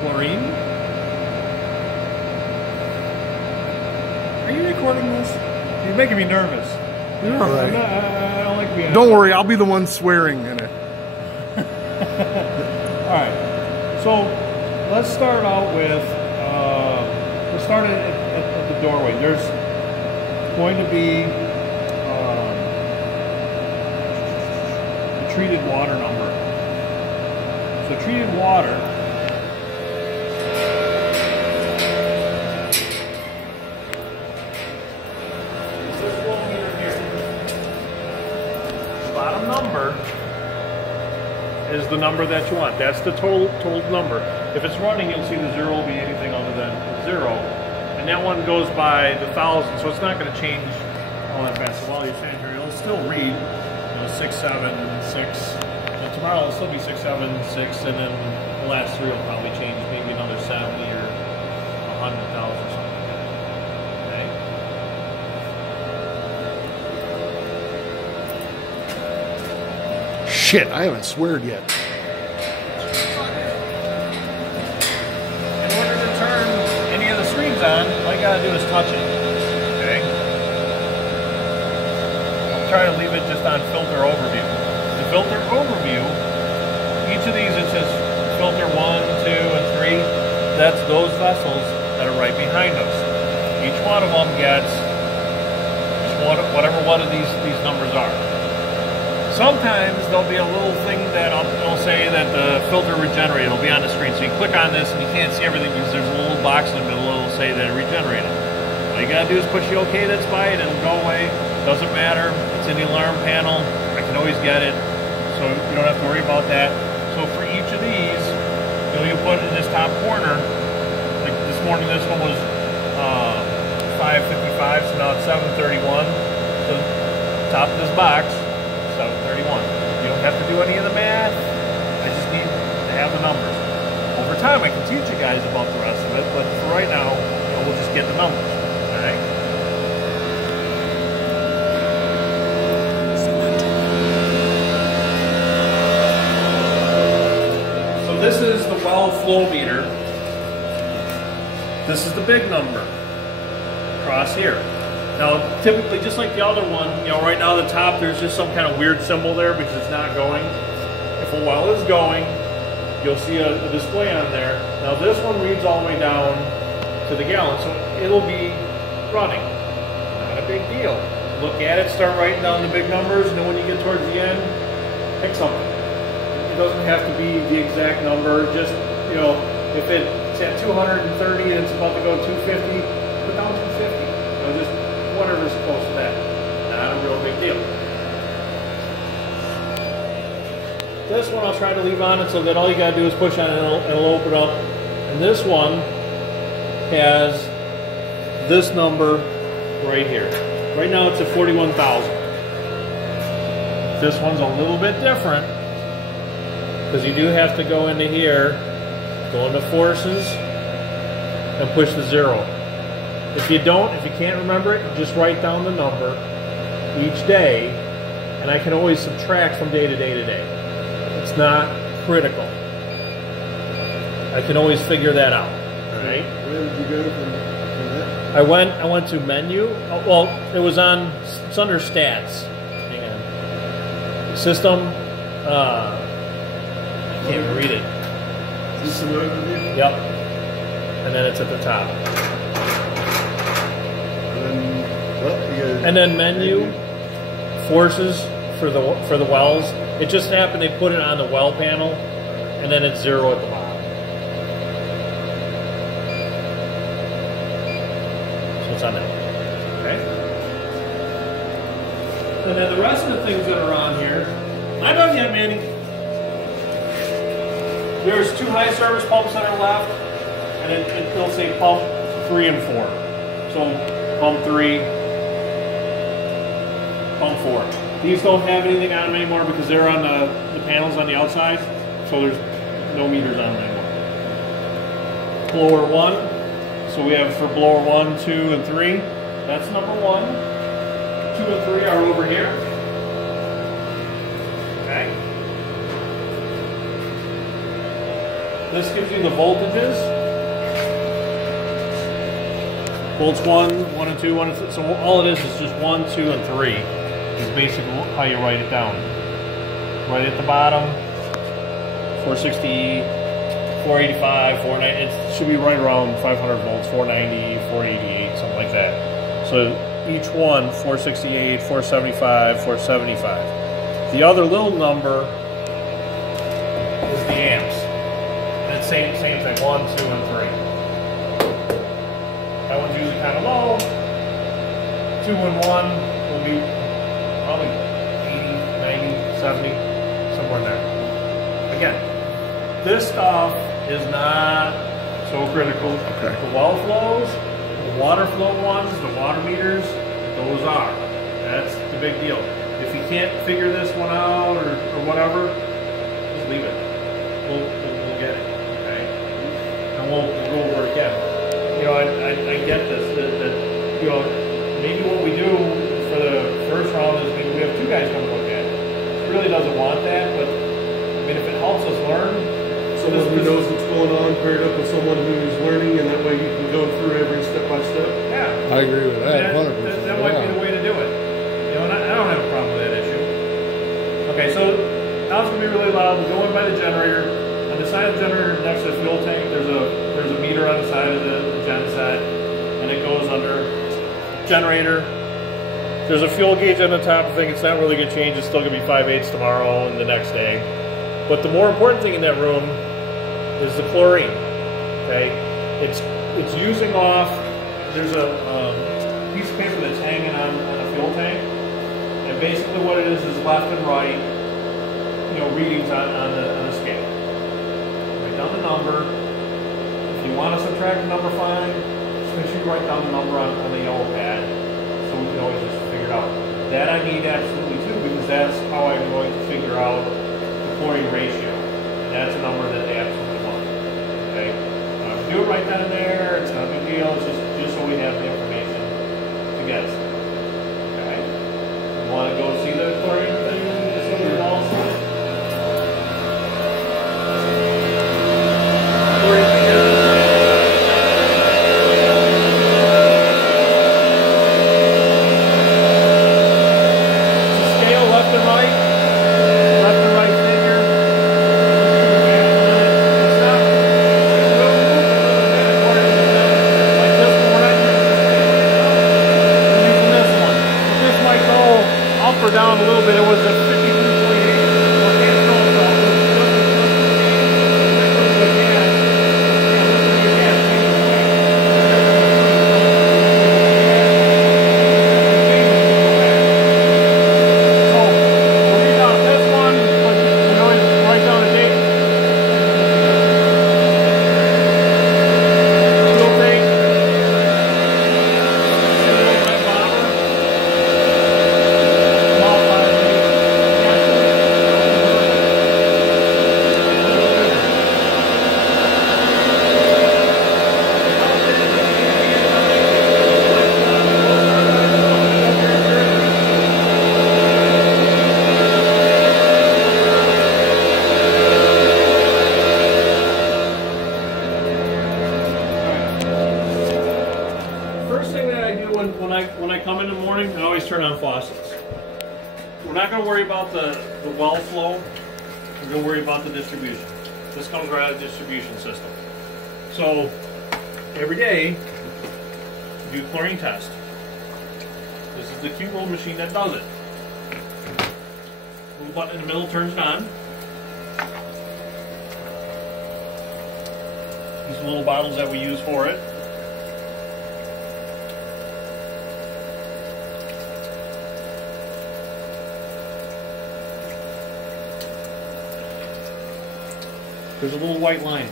Chlorine? Are you recording this? You're making me nervous. You're all right. I don't like being... Don't worry, I'll be the one swearing in it. Alright, so let's start out with, we'll start at the doorway. There's going to be the treated water number. So treated water is this flow meter here. The bottom number is the number that you want. That's the total number. If it's running, you'll see the zero will be anything other than zero. And that one goes by the thousand, so it's not going to change all that fast. So while you're standing here, it'll still read, 6, 7, 6. And tomorrow it'll still be 6, 7, 6, and then the last three will probably change, maybe another 70 or 100,000 or something like that. Okay? Shit, I haven't sweared yet. In order to turn any of the screens on, all you gotta do is touch it. Okay? I'll try to leave it just on filter overview. The filter overview, each of these, it says filter 1, 2, and 3. That's those vessels that are right behind us. Each one of them gets whatever one of these numbers are. Sometimes there'll be a little thing that it'll say that the filter regenerated. It'll be on the screen. So you click on this and you can't see everything because there's a little box in the middle that'll say that it regenerated. All you gotta do is push the OK that's by it and it'll go away. Doesn't matter. It's in the alarm panel. I can always get it. So you don't have to worry about that. So for each of these, you put in this top corner. Like this morning, this one was 5:55, so now it's 7:31. So top of this box, 7:31. You don't have to do any of the math. I just need to have the numbers. Over time, I can teach you guys about the rest of it, but for right now, we'll just get the numbers. All right. So this is the well flow meter. This is the big number across here. Now, typically, just like the other one, right now the top, there's just some kind of weird symbol there because it's not going. If a well is going, you'll see a display on there. Now, this one reads all the way down to the gallon, so it'll be running. Not a big deal. Look at it, start writing down the big numbers, and then when you get towards the end, pick something. It doesn't have to be the exact number. Just, if it's at 230 and it's about to go 250, put down 250. Just whatever's close to that. Not a real big deal. This one I'll try to leave on it so that all you gotta do is push on it and it'll open up. And this one has this number right here. Right now it's at 41,000. This one's a little bit different because you do have to go into here, go into forces, and push the 0. If you can't remember it, just write down the number each day, and I can always subtract from day to day to day. It's not critical. I can always figure that out. All right. Where did you go from that? I went to menu. Well, it's under stats. Hang on. System. I can't even read it. System overview? Yep. And then it's at the top. And then menu, forces for the wells. It just happened they put it on the well panel, and then it's 0 at the bottom. So it's on that. Okay. And then the rest of the things that are on here, not done yet, Manny. There's 2 high service pumps that are left, and it'll say pump 3 and 4. So pump 3. Pump 4. These don't have anything on them anymore because they're on the panels on the outside, so there's no meters on them anymore. Blower 1. So we have for blower 1, 2, and 3. That's number 1. 2 and 3 are over here. Okay. This gives you the voltages. Volts 1, 1 and 2, 1 and 3. So all it is just 1, 2, and 3 is basically how you write it down. Right at the bottom, 460, 485, 490. It should be right around 500 volts, 490, 488, something like that. So each one, 468, 475, 475. The other little number is the amps. And it's same thing, 1, 2, and 3. That one's usually kind of low. 2 and 1 will be probably 80, 90, 70, somewhere in there. Again, this stuff is not so critical. Okay. The well flows, the water flow ones, the water meters, those are. That's the big deal. If you can't figure this one out or whatever, just leave it. We'll get it, okay? And we'll go over it again. You know, I get this, that, you know, maybe what we do for the first round is maybe we have 2 guys come look at it. It really doesn't want that, but I mean, if it helps us learn. Someone who knows what's going on paired up with someone who's learning, and that way you can go through every step by step. Yeah. I agree with that. 100%. That might be the way to do it. You know, and I don't have a problem with that issue. Okay, so now it's going to be really loud. We go in by the generator. On the side of the generator next to the fuel tank, there's a meter on the side of the gen set, and it goes under generator. There's a fuel gauge on the top of the thing. It's not really going to change. It's still going to be 5/8 tomorrow and the next day. But the more important thing in that room is the chlorine. Okay, it's using off. There's a piece of paper that's hanging on a fuel tank, and basically what it is left and right, you know, readings on the scale. Write down the number. If you want to subtract the number, fine. Just make sure you write down the number on the yellow pad, so we can always just figure it out. That I need absolutely too, because that's how I'm going to figure out the chlorine ratio. And that's a number that they absolutely want. Okay? Do it right down in there. It's not a big deal. It's just so we have the information to get us. Okay? You want to go see the chlorine thing? Just so we've all seen it? Chlorine thing is it's a scale left and right. Left and right figure. It's not. Up or down a little bit. It was at 'em faucets. We're not going to worry about the well flow. We're going to worry about the distribution. This comes right out of the distribution system. So every day, we do a chlorine test. This is the cute little machine that does it. Little button in the middle turns it on. These little bottles that we use for it. There's a little white line.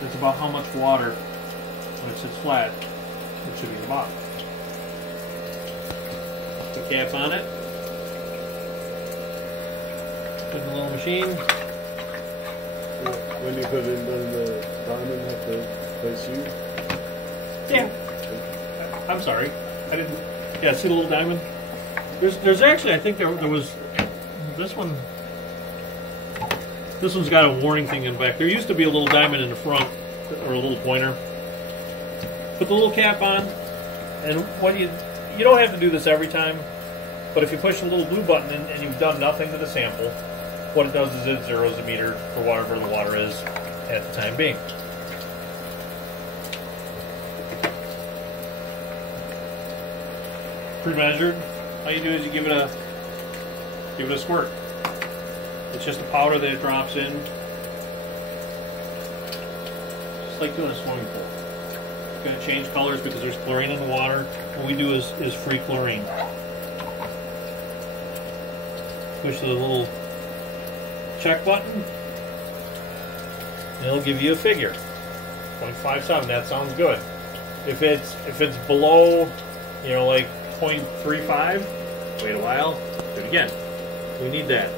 That's about how much water, when it sits flat, it should be in the bottle. The cap's on it. Put in the little machine. When you put it in the diamond, have to place you? Yeah. I'm sorry. I didn't. Yeah, see the little diamond? There's actually, I think there was this one. This one's got a warning thing in the back. There used to be a little diamond in the front, or a little pointer. Put the little cap on, and what you don't have to do this every time, but if you push the little blue button and you've done nothing to the sample, what it does is it zeroes the meter for whatever the water is at the time being. Pre-measured. All you do is you give it a squirt. It's just a powder that it drops in, just like doing a swimming pool. It's going to change colors because there's chlorine in the water. What we do is free chlorine. Push the little check button, and it'll give you a figure. 0.57. That sounds good. If it's below, like 0.35, wait a while. Do it again. We need that.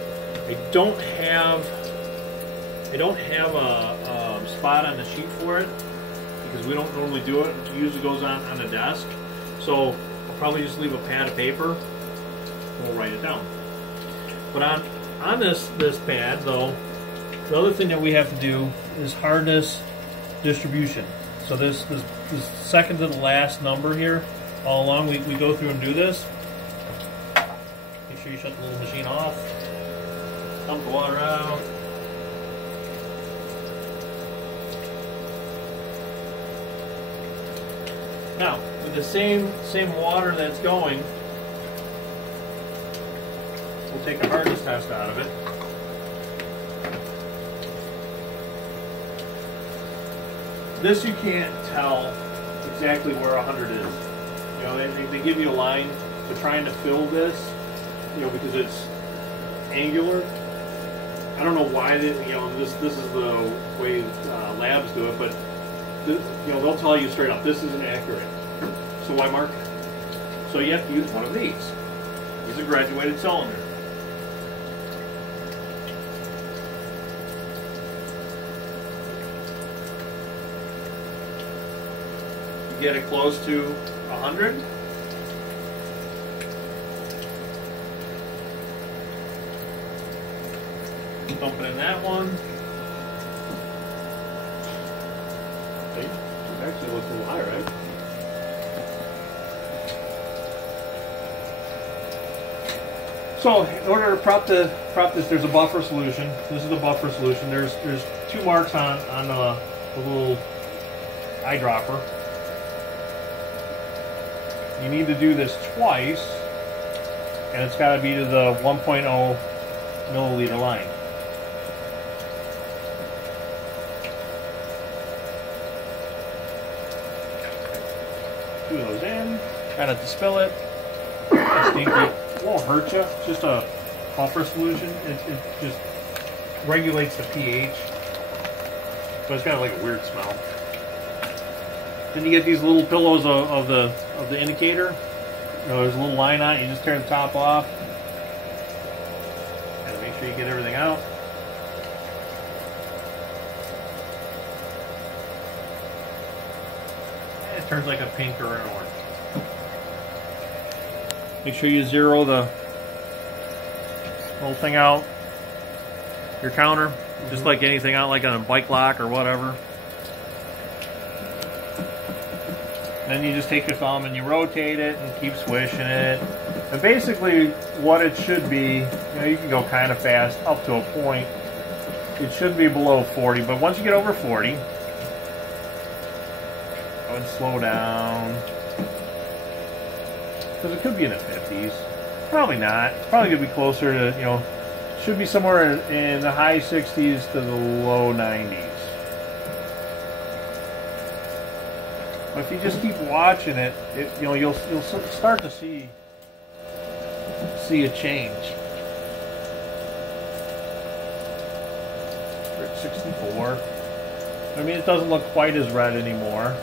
I don't have a spot on the sheet for it because we don't normally do it. It usually goes on the desk. So I'll probably just leave a pad of paper and we'll write it down. But on this pad though, the other thing that we have to do is hardness distribution. So this second to the last number here, all along we go through and do this. Make sure you shut the little machine off. Dump the water out. Now, with the same water that's going, we'll take a hardness test out of it. This you can't tell exactly where 100 is. They give you a line to trying to fill this, because it's angular. I don't know why this is the way labs do it, but they'll tell you straight up this isn't accurate. So why mark it? So you have to use one of these. These are graduated cylinder. You get it close to 100. Dump it in that one. See? It actually looks a little high, right? So, in order to prop this, there's a buffer solution. This is the buffer solution. There's 2 marks on the little eyedropper. You need to do this twice, and it's got to be to the 1.0 milliliter line. Do those in. Try not to spill it. It won't hurt you. It's just a buffer solution. It just regulates the pH. But it's got like a weird smell. Then you get these little pillows of the indicator. There's a little line on it. You just tear the top off. Gotta make sure you get everything out. And it turns like a pink or an orange. Make sure you zero the whole thing out. Your counter, just like anything out, like on a bike lock or whatever. Then you just take your thumb and you rotate it and keep swishing it. And basically what it should be, you can go kind of fast up to a point. It should be below 40, but once you get over 40, go and slow down. Because it could be in the 50s. Probably not. Probably going to be closer to, should be somewhere in the high 60s to the low 90s. But if you just keep watching it, you'll start to see a change. We're at 64. I mean, it doesn't look quite as red anymore.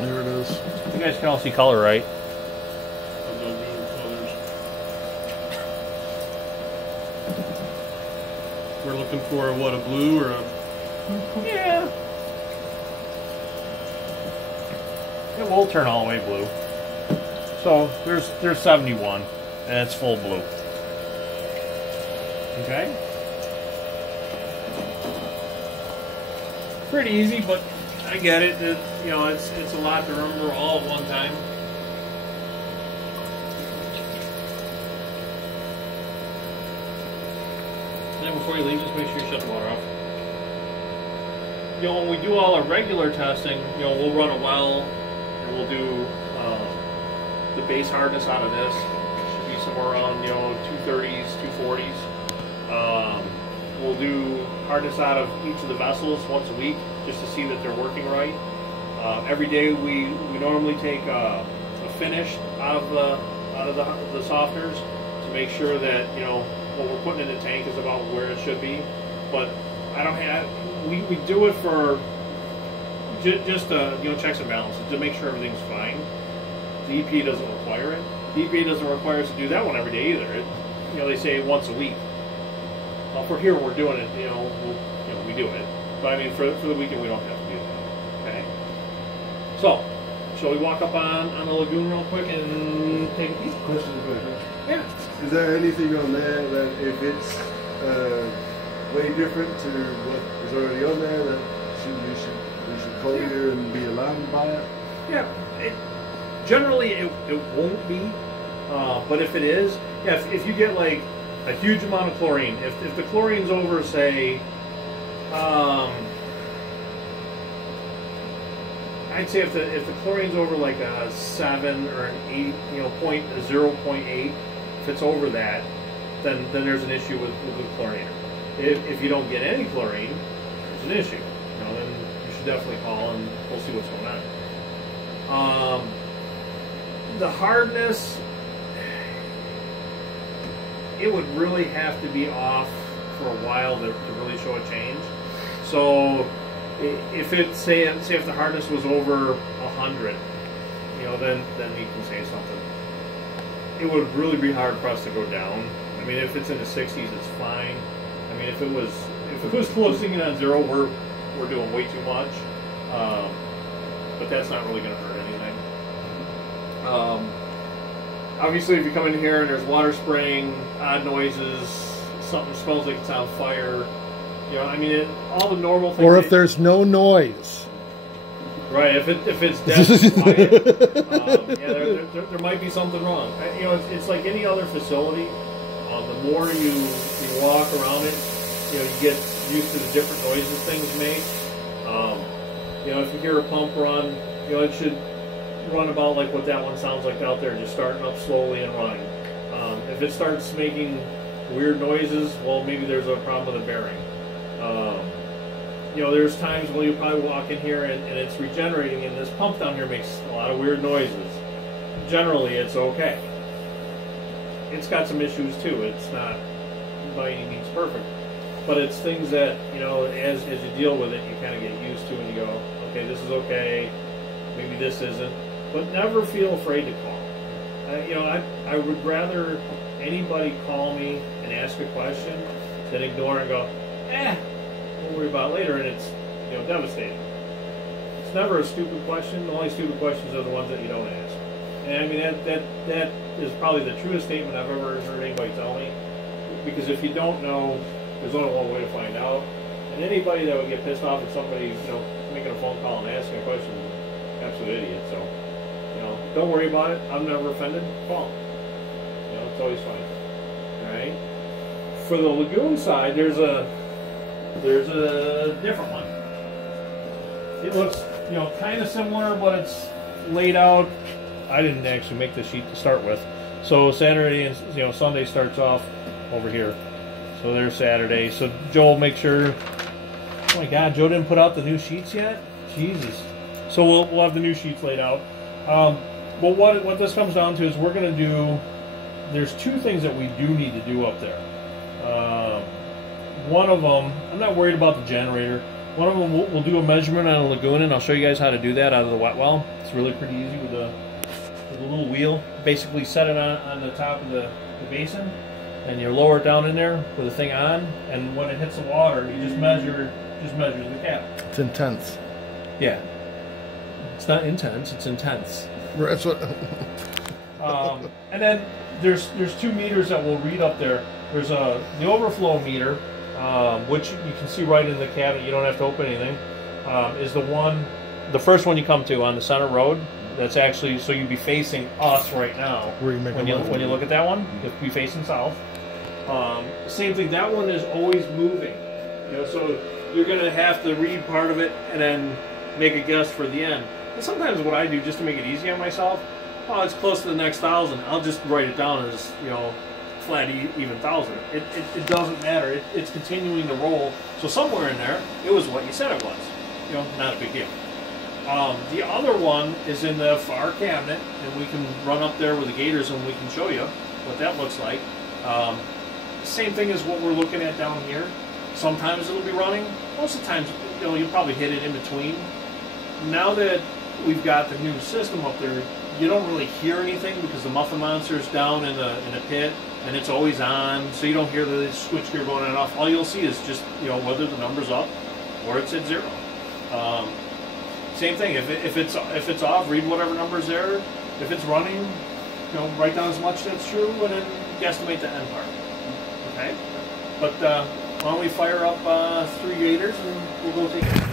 There it is. You guys can all see color, right? We're looking for what, a blue or a... Yeah. It will turn all the way blue. So there's 71, and it's full blue. Okay. Pretty easy, but I get it. You know, it's a lot to remember all at one time. And then before you leave, just make sure you shut the water off. You know, when we do all our regular testing, you know, we'll run a well and we'll do the base hardness out of this. Should be somewhere around, you know, 230s, 240s. We'll do hardness out of each of the vessels once a week just to see that they're working right. Every day we normally take a finish out of the softeners to make sure that, you know, what we're putting in the tank is about where it should be. But I don't have. We do it for just you know, checks and balances to make sure everything's fine. The EPA doesn't require it. The EPA doesn't require us to do that one every day either. You know, they say once a week. Well, for here we're doing it. You know, we do it. But I mean, for the weekend we don't have to do that. Okay. So, shall we walk up on the lagoon real quick and take a peek? Question about it. Yeah. Is there anything on there that if it's way different to what is already on there that we should call here and be alarmed by it? Yeah. Generally, it won't be. But if it is, yeah, if you get like a huge amount of chlorine, if the chlorine's over, say, I'd say if the chlorine's over like a 7 or an 8, you know, 0.8, if it's over that, then there's an issue with the chlorinator. If you don't get any chlorine, there's an issue. You know, then you should definitely call and we'll see what's going on. The hardness, it would really have to be off for a while to really show a change. So if it say if the hardness was over 100, you know, then you can say something. It would really be hard for us to go down. I mean, if it's in the 60s, it's fine. I mean, if it was closing in on 0, we're doing way too much. But that's not really going to hurt anything. Obviously, if you come in here and there's water spraying, odd noises, something smells like it's on fire, you know, I mean, all the normal things. Or if there's no noise. Right, if it's dead and quiet, yeah, there might be something wrong. You know, it's like any other facility. The more you walk around it, you know, you get used to the different noises things make. You know, if you hear a pump run, you know, it should run about like what that one sounds like out there, just starting up slowly and running. If it starts making weird noises, well, maybe there's a problem with the bearing. You know, there's times when you probably walk in here and it's regenerating, and this pump down here makes a lot of weird noises. Generally, it's okay. It's got some issues too. It's not by any means perfect, but it's things that, you know, as you deal with it, you kind of get used to, and you go, okay, this is okay, maybe this isn't. But never feel afraid to call. You know, I would rather anybody call me and ask a question than ignore and go, we'll worry about it later, and it's, you know, devastating. It's never a stupid question. The only stupid questions are the ones that you don't ask. And I mean, that is probably the truest statement I've ever heard anybody tell me. Because if you don't know, there's only one way to find out. And anybody that would get pissed off at somebody, you know, making a phone call and asking a question is an absolute idiot. So, you know, don't worry about it. I'm never offended. Call. You know, it's always fine. All right. For the lagoon side, there's a different one. It looks, you know, kind of similar, but it's laid out. I didn't actually make the sheet to start with. So Saturday and, you know, Sunday starts off over here. So there's Saturday. So Joe will make sure. Oh my God, Joe didn't put out the new sheets yet? Jesus. So we'll have the new sheets laid out. But what this comes down to is we're going to do. There's two things that we do need to do up there. One of them, I'm not worried about the generator. One of them, we'll do a measurement on a lagoon, and I'll show you guys how to do that out of the wet well. It's really pretty easy with a little wheel. Basically set it on the top of the basin, and you lower it down in there with the thing on, and when it hits the water, you just measures the cap. It's intense. Yeah. It's not intense, it's intense. That's what. And then there's two meters that will read up there. There's the overflow meter, which you can see right in the cabinet. You don't have to open anything. Is the first one you come to on the center road. That's actually, so you'd be facing us right now. Where you make when you look at that one, you'll be facing south. Same thing. That one is always moving. You know, so you're going to have to read part of it and then make a guess for the end. And sometimes what I do, just to make it easy on myself, oh, it's close to the next 1,000. I'll just write it down as, you know, flat even 1,000. It doesn't matter. It's continuing to roll. So somewhere in there, it was what you said it was. You know, not a big deal. The other one is in the far cabinet, and we can run up there with the gators and we can show you what that looks like. Same thing as what we're looking at down here. Sometimes it'll be running. Most of the times, you know, you'll probably hit it in between. Now that we've got the new system up there, you don't really hear anything because the muffin monster's down in the pit and it's always on, so you don't hear the switchgear going on and off. All you'll see is just, you know, whether the number's up or it's at 0. Same thing. If it's off, read whatever number's there. If it's running, you know, write down as much that's true and then guesstimate the end part. Okay. But why don't we fire up 3 gators and we'll go take it.